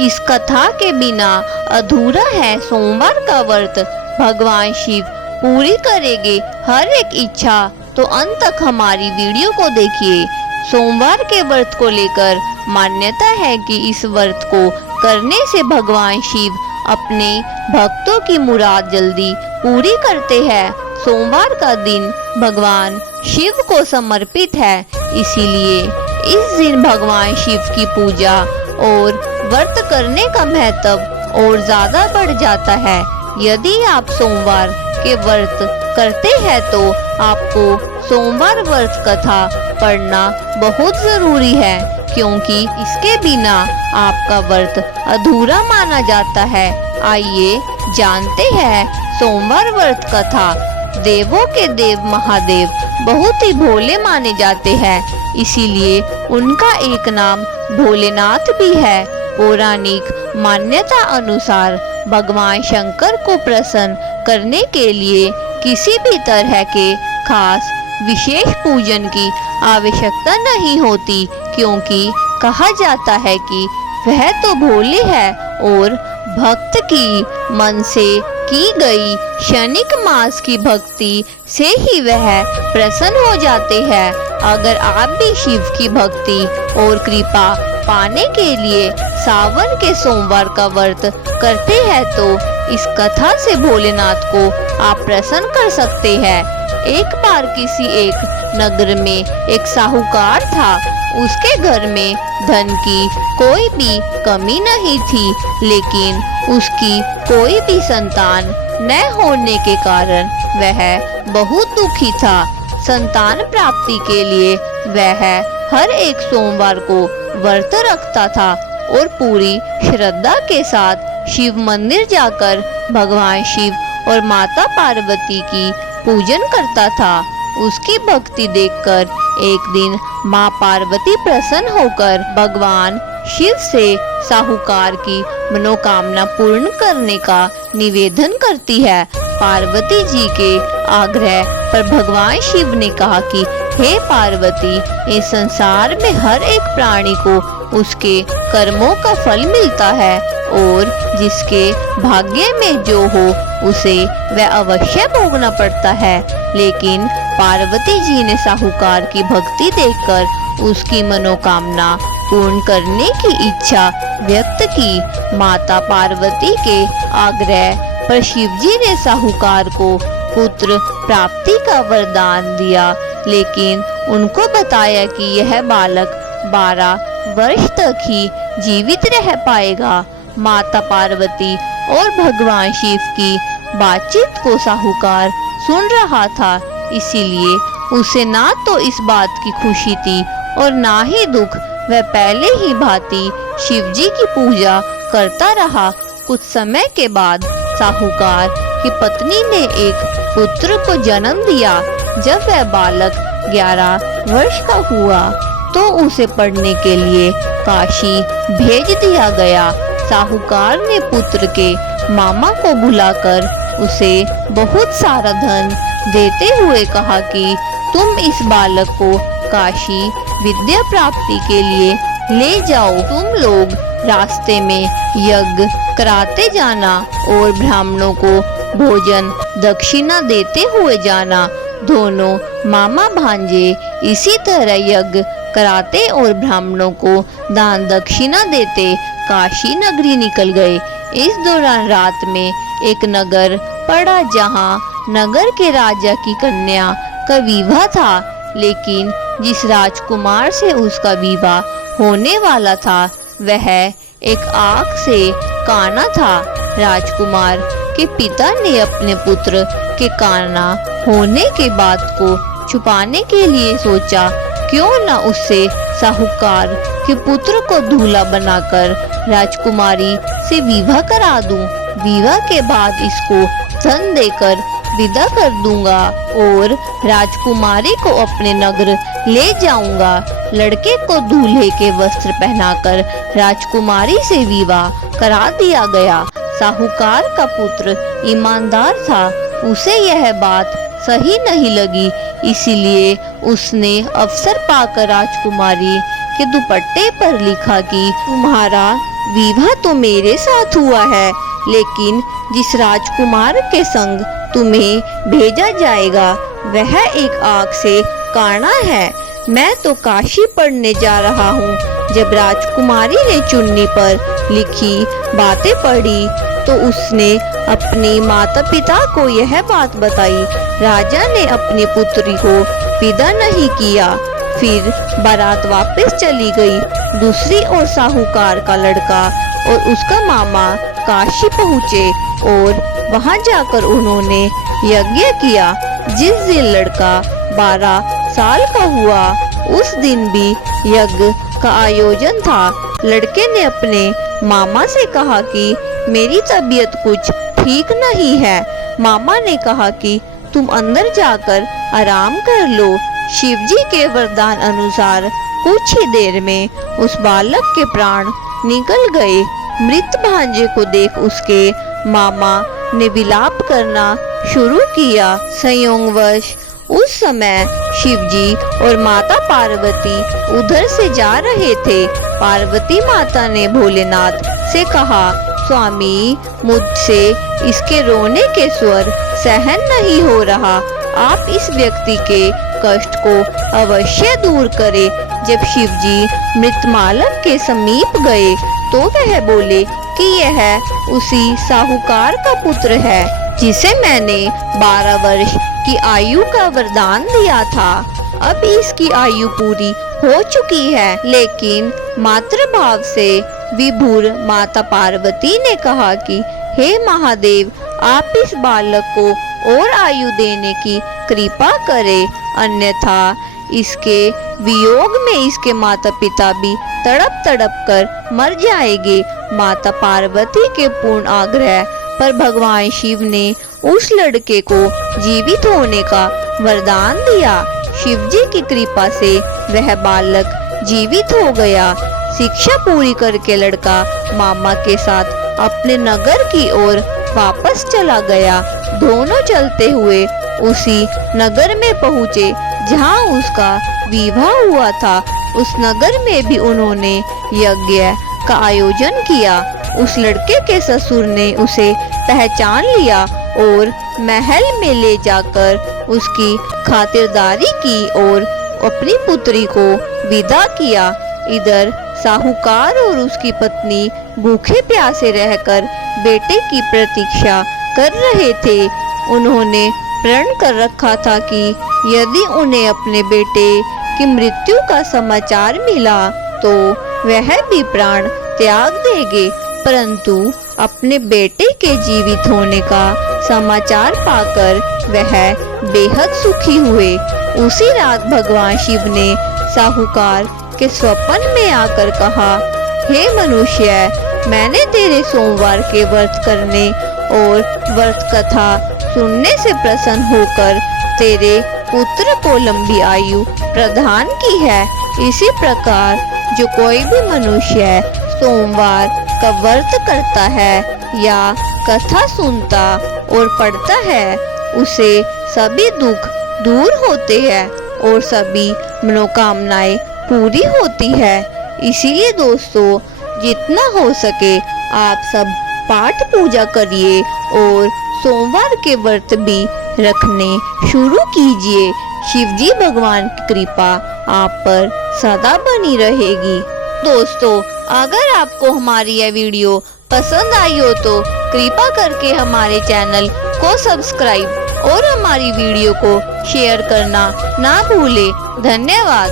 इस कथा के बिना अधूरा है सोमवार का व्रत। भगवान शिव पूरी करेंगे हर एक इच्छा, तो अंत तक हमारी वीडियो को देखिए। सोमवार के व्रत को लेकर मान्यता है कि इस व्रत को करने से भगवान शिव अपने भक्तों की मुराद जल्दी पूरी करते हैं। सोमवार का दिन भगवान शिव को समर्पित है, इसीलिए इस दिन भगवान शिव की पूजा और व्रत करने का महत्व और ज्यादा बढ़ जाता है। यदि आप सोमवार के व्रत करते हैं तो आपको सोमवार व्रत कथा पढ़ना बहुत जरूरी है, क्योंकि इसके बिना आपका व्रत अधूरा माना जाता है। आइए जानते हैं सोमवार व्रत कथा। देवों के देव महादेव बहुत ही भोले माने जाते हैं, इसीलिए उनका एक नाम भोलेनाथ भी है। पौराणिक मान्यता अनुसार भगवान शंकर को प्रसन्न करने के लिए किसी भी तरह के खास विशेष पूजन की आवश्यकता नहीं होती, क्योंकि कहा जाता है कि वह तो भोले है और भक्त की मन से की गई क्षणिक मास की भक्ति से ही वह प्रसन्न हो जाते हैं। अगर आप भी शिव की भक्ति और कृपा पाने के लिए सावन के सोमवार का व्रत करते हैं तो इस कथा से भोलेनाथ को आप प्रसन्न कर सकते हैं। एक बार किसी एक नगर में एक साहूकार था। उसके घर में धन की कोई भी कमी नहीं थी, लेकिन उसकी कोई भी संतान न होने के कारण वह बहुत दुखी था। संतान प्राप्ति के लिए वह हर एक सोमवार को व्रत रखता था और पूरी श्रद्धा के साथ शिव मंदिर जाकर भगवान शिव और माता पार्वती की पूजन करता था। उसकी भक्ति देखकर एक दिन माँ पार्वती प्रसन्न होकर भगवान शिव से साहूकार की मनोकामना पूर्ण करने का निवेदन करती है। पार्वती जी के आग्रह पर भगवान शिव ने कहा कि हे पार्वती, इस संसार में हर एक प्राणी को उसके कर्मों का फल मिलता है और जिसके भाग्य में जो हो उसे वह अवश्य भोगना पड़ता है। लेकिन पार्वती जी ने साहूकार की भक्ति देखकर उसकी मनोकामना पूर्ण करने की इच्छा व्यक्त की। माता पार्वती के आग्रह पर शिवजी ने साहूकार को पुत्र प्राप्ति का वरदान दिया, लेकिन उनको बताया कि यह बालक 12 वर्ष तक ही जीवित रह पाएगा। माता पार्वती और भगवान शिव की बातचीत को साहूकार सुन रहा था, इसीलिए उसे ना तो इस बात की खुशी थी और ना ही दुख। वह पहले ही भांति शिवजी की पूजा करता रहा। कुछ समय के बाद साहूकार की पत्नी ने एक पुत्र को जन्म दिया। जब वह बालक 11 वर्ष का हुआ तो उसे पढ़ने के लिए काशी भेज दिया गया। साहूकार ने पुत्र के मामा को बुलाकर उसे बहुत सारा धन देते हुए कहा कि तुम इस बालक को काशी विद्या प्राप्ति के लिए ले जाओ। तुम लोग रास्ते में यज्ञ कराते जाना और ब्राह्मणों को भोजन दक्षिणा देते हुए जाना। दोनों मामा भांजे इसी तरह यज्ञ कराते और ब्राह्मणों को दान दक्षिणा देते काशी नगरी निकल गए। इस दौरान रात में एक नगर पड़ा जहां नगर के राजा की कन्या का विवाह था, लेकिन जिस राजकुमार से उसका विवाह होने वाला था वह एक आग से काना था। राजकुमार के पिता ने अपने पुत्र के काना होने के बात को छुपाने के लिए सोचा, क्यों न उससे साहूकार के पुत्र को दूल्हा बनाकर राजकुमारी से विवाह करा दूं। विवाह के बाद इसको धन देकर विदा कर दूंगा और राजकुमारी को अपने नगर ले जाऊंगा। लड़के को दूल्हे के वस्त्र पहनाकर राजकुमारी से विवाह करा दिया गया। साहूकार का पुत्र ईमानदार था, उसे यह बात सही नहीं लगी, इसीलिए उसने अवसर पाकर राजकुमारी के दुपट्टे पर लिखा कि तुम्हारा विवाह तो मेरे साथ हुआ है, लेकिन जिस राजकुमार के संग तुम्हें भेजा जाएगा वह एक आग से काना है। मैं तो काशी पढ़ने जा रहा हूँ। जब राजकुमारी ने चुन्नी पर लिखी बातें पढ़ी तो उसने अपनी माता पिता को यह बात बताई। राजा ने अपनी पुत्री को विदा नहीं किया। फिर बारात वापस चली गई। दूसरी ओर साहूकार का लड़का और उसका मामा काशी पहुँचे और वहां जाकर उन्होंने यज्ञ किया। जिस दिन लड़का 12 साल का हुआ उस दिन भी यज्ञ का आयोजन था। लड़के ने अपने मामा से कहा कि मेरी तबीयत कुछ ठीक नहीं है। मामा ने कहा कि तुम अंदर जाकर आराम कर लो। शिवजी के वरदान अनुसार कुछ ही देर में उस बालक के प्राण निकल गए। मृत भांजे को देख उसके मामा ने विलाप करना शुरू किया। संयोगवश उस समय शिवजी और माता पार्वती उधर से जा रहे थे। पार्वती माता ने भोलेनाथ से कहा, स्वामी मुझसे इसके रोने के स्वर सहन नहीं हो रहा। आप इस व्यक्ति के कष्ट को अवश्य दूर करें। जब शिवजी मृत बालक के समीप गए तो वह बोले कि यह उसी साहूकार का पुत्र है जिसे मैंने 12 वर्ष की आयु का वरदान दिया था। अब इसकी आयु पूरी हो चुकी है। लेकिन मातृभाव से विभोर माता पार्वती ने कहा कि हे महादेव, आप इस बालक को और आयु देने की कृपा करें, अन्यथा इसके वियोग में इसके माता पिता भी तड़प तड़प कर मर जाएंगे। माता पार्वती के पूर्ण आग्रह पर भगवान शिव ने उस लड़के को जीवित होने का वरदान दिया। शिवजी की कृपा से वह बालक जीवित हो गया। शिक्षा पूरी करके लड़का मामा के साथ अपने नगर की ओर वापस चला गया। दोनों चलते हुए उसी नगर में पहुँचे जहाँ उसका विवाह हुआ था। उस नगर में भी उन्होंने यज्ञ का आयोजन किया। उस लड़के के ससुर ने उसे पहचान लिया और महल में ले जाकर उसकी खातिरदारी की और अपनी पुत्री को विदा किया। इधर साहूकार और उसकी पत्नी भूखे प्यासे रहकर बेटे की प्रतीक्षा कर रहे थे। उन्होंने प्रण कर रखा था कि यदि उन्हें अपने बेटे की मृत्यु का समाचार मिला तो वह भी प्राण त्याग देंगे। परंतु अपने बेटे के जीवित होने का समाचार पाकर वह बेहद सुखी हुए। उसी रात भगवान शिव ने साहूकार के स्वप्न में आकर कहा, हे मनुष्य, मैंने तेरे सोमवार के व्रत करने और व्रत कथा सुनने से प्रसन्न होकर तेरे पुत्र को लंबी आयु प्रदान की है। इसी प्रकार जो कोई भी मनुष्य सोमवार का व्रत करता है या कथा सुनता और पढ़ता है उसे सभी दुख दूर होते हैं और सभी मनोकामनाएं पूरी होती है। इसीलिए दोस्तों, जितना हो सके आप सब पाठ पूजा करिए और सोमवार के व्रत भी रखने शुरू कीजिए। शिवजी भगवान की कृपा आप पर सदा बनी रहेगी। दोस्तों, अगर आपको हमारी यह वीडियो पसंद आई हो तो कृपा करके हमारे चैनल को सब्सक्राइब और हमारी वीडियो को शेयर करना ना भूलें। धन्यवाद।